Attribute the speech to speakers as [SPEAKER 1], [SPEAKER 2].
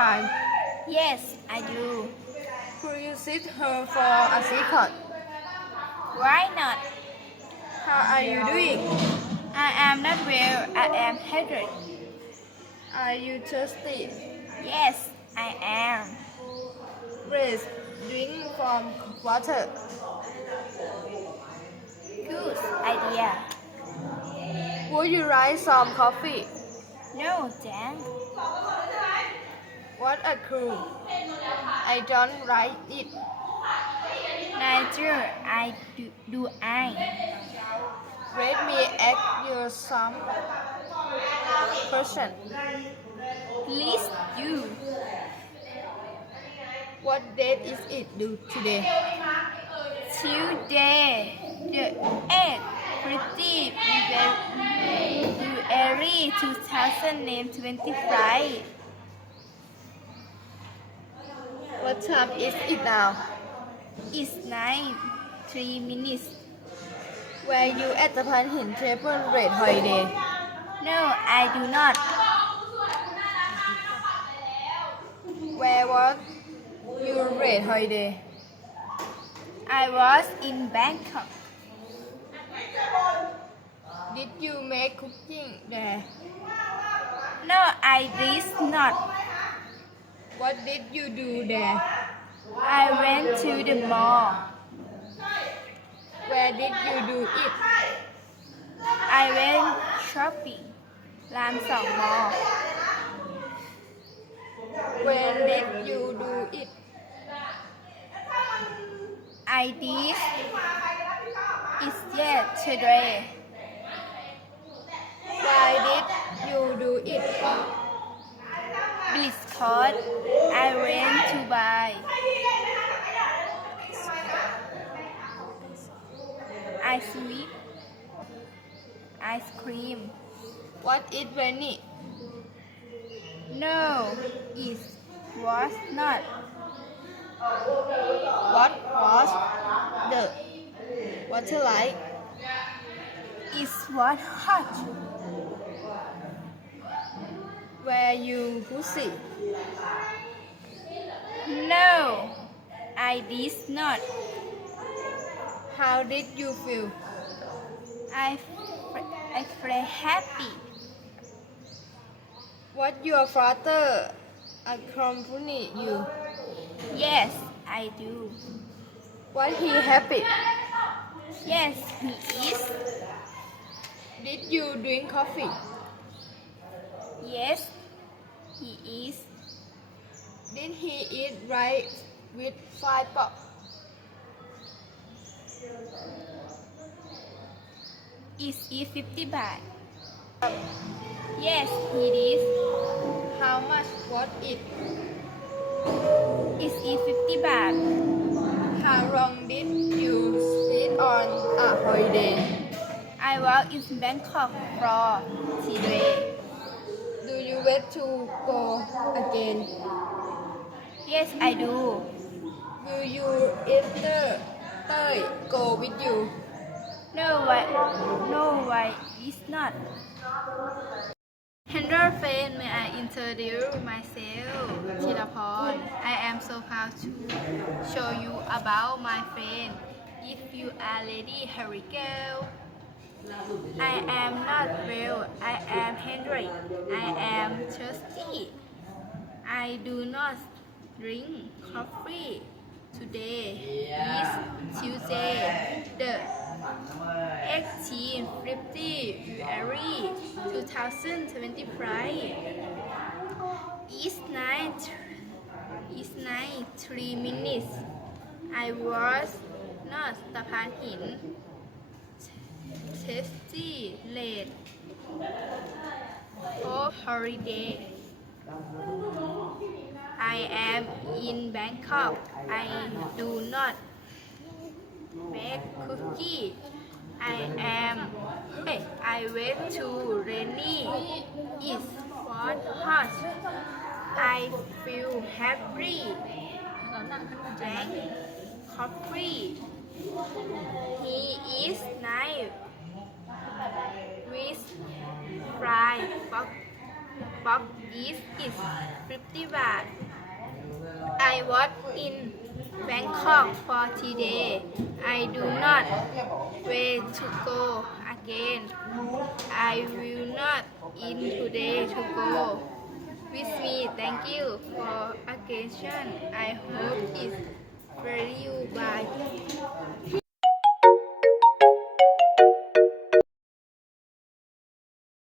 [SPEAKER 1] time?
[SPEAKER 2] Yes, I do.
[SPEAKER 1] Could you sit her for a second?
[SPEAKER 2] Why not?
[SPEAKER 1] How are you doing?
[SPEAKER 2] I am not well. I am hungry.
[SPEAKER 1] Are you thirsty?
[SPEAKER 2] Yes, I am.
[SPEAKER 1] Please drink from water.
[SPEAKER 2] Good idea.
[SPEAKER 1] Would you like some coffee?
[SPEAKER 2] No, thanks.
[SPEAKER 1] What a clue. I don't like it.
[SPEAKER 2] Neither I do, do I.
[SPEAKER 1] Let me ask you some question.
[SPEAKER 2] Please do.
[SPEAKER 1] What date is it due today?
[SPEAKER 2] Tuesday, the 8th, pretty February 2025.
[SPEAKER 1] What time is it now?
[SPEAKER 2] It's 9, 3 minutes.
[SPEAKER 1] Were you at the Pan Hin Chapel Red Holiday?
[SPEAKER 2] No, I do not.
[SPEAKER 1] Where was your Red Holiday?
[SPEAKER 2] I was in Bangkok.
[SPEAKER 1] Did you make cooking there?
[SPEAKER 2] No, I did not.
[SPEAKER 1] What did you do there?
[SPEAKER 2] I went to the mall.
[SPEAKER 1] Where did you do it?
[SPEAKER 2] I went shopping. รามสองมอ
[SPEAKER 1] When did you do it?
[SPEAKER 2] I did it yesterday.
[SPEAKER 1] Why did you do it?
[SPEAKER 2] Because I went to buy ice cream. Ice cream.
[SPEAKER 1] What is Benny?
[SPEAKER 2] No, it was not.
[SPEAKER 1] What was the water like?
[SPEAKER 2] It was hot.
[SPEAKER 1] Were you pussy?
[SPEAKER 2] No, I did not.
[SPEAKER 1] How did you feel?
[SPEAKER 2] I, I feel happy.
[SPEAKER 1] What your father accompany you?
[SPEAKER 2] Yes, I do.
[SPEAKER 1] Was he happy?
[SPEAKER 2] Yes, he is.
[SPEAKER 1] Did you drink coffee?
[SPEAKER 2] Yes, he is.
[SPEAKER 1] Did he eat rice with fried pork?
[SPEAKER 2] Is it 50 baht? Yes, he is.
[SPEAKER 1] How much was it?
[SPEAKER 2] Is it 50 baht?
[SPEAKER 1] How long did you spend on a holiday?
[SPEAKER 2] I was in Bangkok for three days.
[SPEAKER 1] Do you wait to go again?
[SPEAKER 2] Yes, I do.
[SPEAKER 1] Will you enter Thai go with you?
[SPEAKER 2] No, why? No, why? It's not. Hello, friend. May I introduce myself, Chiraporn. I am so proud to show you about my friend. If you are ready, here we go. I am not well. I am hungry. I am thirsty. I do not drink coffee. Today is Tuesday, the 18 February 2025. It's night. It's night. Three minutes. I was not สะพานหิน Tasty late. Oh holiday. I am in Bangkok. I do not make cookie. I am. I went to rainy. It was hot. I feel happy. Drank coffee. He is nice with fried pork pop is is 50 baht. I was in Bangkok for today. I do not way to go again. I will not in today to go. With me thank you for attention I hope it for you, bye.